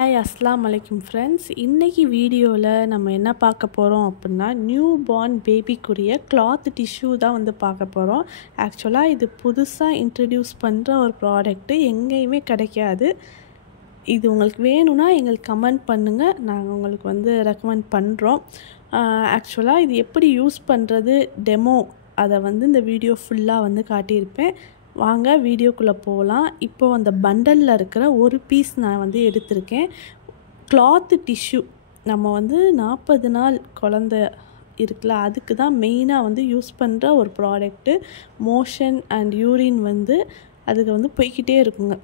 Hi அஸ்ஸலாமு அலைக்கும் friends. இன்றைக்கி வீடியோவில் நம்ம என்ன பார்க்க போகிறோம் அப்படின்னா, நியூ பார்ன் பேபிக்குரிய கிளாத் டிஷ்யூ தான் வந்து பார்க்க போகிறோம். ஆக்சுவலாக இது புதுசாக இன்ட்ரடியூஸ் பண்ணுற ஒரு ப்ராடக்ட்டு, எங்கேயுமே கிடைக்காது. இது உங்களுக்கு வேணும்னா எங்களுக்கு கமெண்ட் பண்ணுங்கள், நாங்கள் உங்களுக்கு வந்து ரெக்கமெண்ட் பண்ணுறோம். ஆக்சுவலாக இது எப்படி யூஸ் பண்ணுறது டெமோ அதை வந்து இந்த வீடியோ ஃபுல்லாக வந்து காட்டியிருப்பேன். வாங்க வீடியோக்குள்ளே போகலாம். இப்போது அந்த பண்டலில் இருக்கிற ஒரு பீஸ் நான் வந்து எடுத்திருக்கேன். கிளாத்து டிஷ்யூ நம்ம வந்து 40 நாள் குழந்த இருக்குல்ல, அதுக்கு தான் மெயினாக வந்து யூஸ் பண்ணுற ஒரு ப்ராடக்ட்டு. மோஷன் அண்ட் யூரின் வந்து அதுக்கு வந்து போய்கிட்டே இருக்குங்க.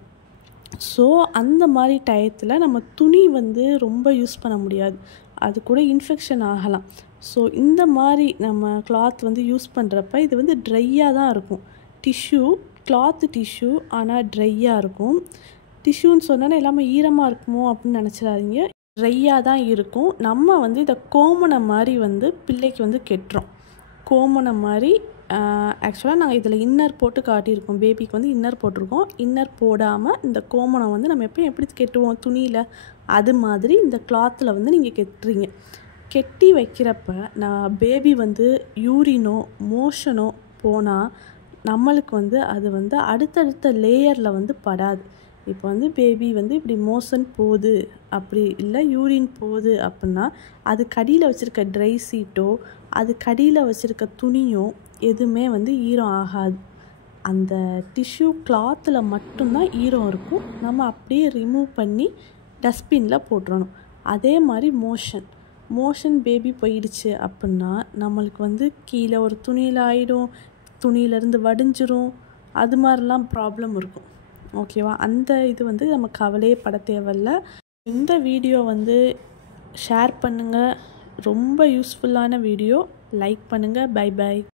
ஸோ அந்த மாதிரி டயத்தில் நம்ம துணி வந்து ரொம்ப யூஸ் பண்ண முடியாது, அது கூட இன்ஃபெக்ஷன் ஆகலாம். ஸோ இந்த மாதிரி நம்ம கிளாத் வந்து யூஸ் பண்ணுறப்ப இது வந்து ட்ரையாக தான் இருக்கும். டிஷ்யூ கிளாத்து டிஷ்யூ ஆனால் ட்ரையாக இருக்கும். டிஷ்யூன்னு சொன்னோன்னா எல்லாமே ஈரமாக இருக்குமோ அப்படின்னு நினச்சிடாதீங்க, ட்ரையாக தான் இருக்கும். நம்ம வந்து இதை கோமணம் மாதிரி வந்து பிள்ளைக்கு வந்து கெட்டுறோம். கோமணம் மாதிரி ஆக்சுவலாக நாங்கள் இதில் இன்னர் போட்டு காட்டியிருக்கோம். பேபிக்கு வந்து இன்னர் போட்டிருக்கோம். இன்னர் போடாமல் இந்த கோமணம் வந்து நம்ம எப்பயும் எப்படி கெட்டுவோம் துணியில், அது மாதிரி இந்த கிளாத்தில் வந்து நீங்கள் கெட்டுறீங்க. கெட்டி வைக்கிறப்ப பேபி வந்து யூரினோ மோஷனோ போனால் நம்மளுக்கு வந்து அது வந்து அடுத்தடுத்த லேயரில் வந்து படாது. இப்போ வந்து பேபி வந்து இப்படி மோஷன் போகுது அப்படி இல்லை யூரின் போகுது அப்படின்னா அது கடியில் வச்சுருக்க ட்ரை சீட்டோ அது கடியில் வச்சுருக்க துணியோ எதுவுமே வந்து ஈரம் ஆகாது. அந்த டிஷ்யூ கிளாத்தில் மட்டும்தான் ஈரம் இருக்கும். நம்ம அப்படியே ரிமூவ் பண்ணி டஸ்ட்பினில் போட்டுறணும். அதே மாதிரி மோஷன் பேபி போயிடுச்சு அப்படின்னா நம்மளுக்கு வந்து கீழே ஒரு துணியில் ஆகிடும், துணியிலேருந்து வடிஞ்சிரும், அது மாதிரிலாம் ப்ராப்ளம் இருக்கும். ஓகேவா? அந்த இது வந்து நம்ம கவலையே பட தேவையில்ல. இந்த வீடியோ வந்து ஷேர் பண்ணுங்கள், ரொம்ப யூஸ்ஃபுல்லான வீடியோ. லைக் பண்ணுங்கள். Bye by.